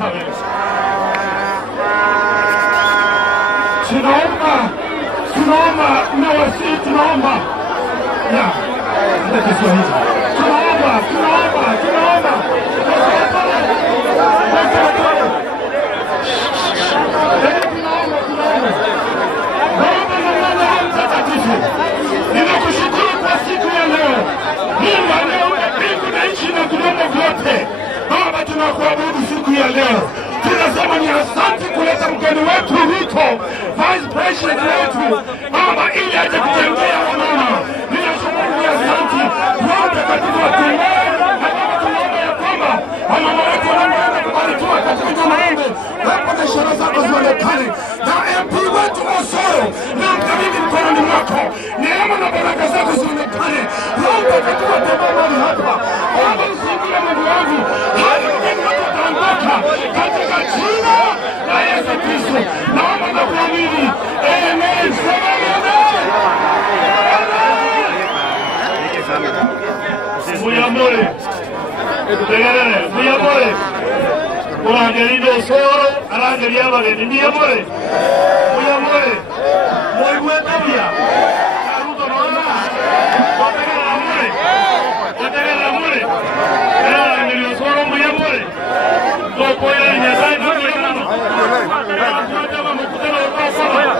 tubasabe. Tunaomba na wasi tunaomba. Ya. Ndio Kiswahili. Tunaomba. Ninakushukuru kwa siku ya leo. Mungu aliyeumba mbingu na nchi na viumbe vyote. Baba, tunakuabudu siku ya leo. Tunasema ni asante kuleta mgeni wetu Ruto, Vice President wetu, Baba, ili aje kutembea wamama. Ninashukuru ni asante. Wote katika watembea. Na Baba, tunaomba ya kwamba wamama wetu wanaenda kubarikiwa katika jamii. Baba, na ishara zako zionekane. Na MP wetu Osoro, na mkabidhi mkononi mwako. Neema na baraka zako zionekane. Wote katika watembea mahali hapa. Baba, usiingie Mungu wangu. Hadi mgeni wetu ataondoka katika jina la Yesu Kristo. Naomba na kuamini. Amen. Muyamole. Tegerere, muyamole. Murangerindo Osoro, arangeri abageni. Muyamole. Muyamole. Moigwetabia. Ruto nola. Wategera amore. Wategera amore. Arangeri Osoro muyamole. Tokoya Nyasaye muyamano. Tuatama mkutano wa Osoro.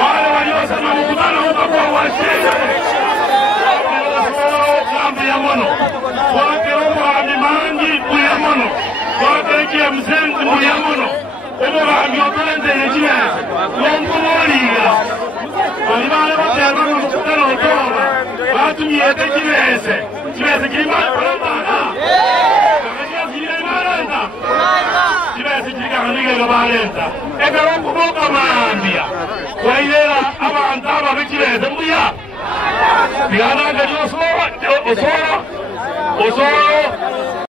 Wale waliosema mkutano utakuwa washinde. Muyamano. Wake roho mimangi muyamano. Wake kia mzenzi muyamano. Omo amiokolende yejime. Lompoliga. Walibale batema mkutano utoba. Watu miete kibese. Kibese kilimani kulambana. Kibese kilikanika kabalenta. Eka rokuboka maambia. Kwa hiyo abantu ababikibese mbuya. Bihana ngeli Osoro.